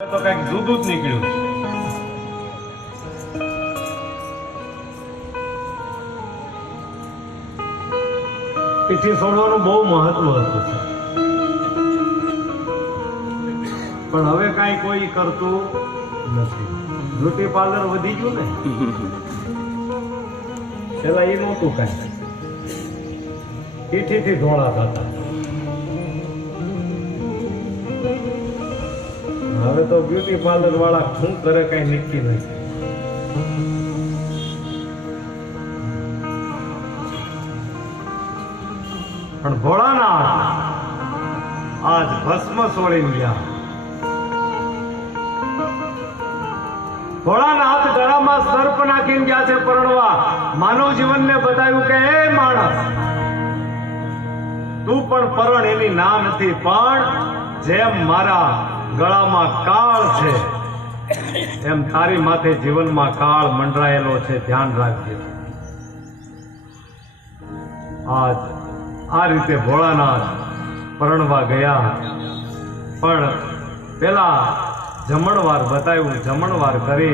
તો કઈક જુદું જ નીકળ્યું. પીઠી છોડવાનું બહુ મહત્વ હતું, પણ હવે કાંઈ કોઈ કરતું નથી. બ્યુટી પાર્લર વધી ગયું ને, પેલા એ નહોતું કાંઈ, પીઠીથી ધોળા થતા. હવે તો બ્યુટી પાર્લર વાળા શું કરે કઈ નક્કી નથી. પણ ભોળાનાથ આજ ભસ્મ છોડીને ગયા. ભોળાનાથ ગળામાં સર્પ નાખીને ગયા છે પરણવા. માનવ જીવનને બતાવ્યું કે હે માણસ, તું પણ પરણ એની ના નથી, પણ જેમ મારા ગળામાં કાળ છે એમ તારી માથે જીવનમાં કાળ મંડરાયેલો છે, ધ્યાન રાખજે. આજ આ રીતે ભોળાનાથ પરણવા ગયા, પણ પેલા જમણવાર બતાવ્યું. જમણવાર કરી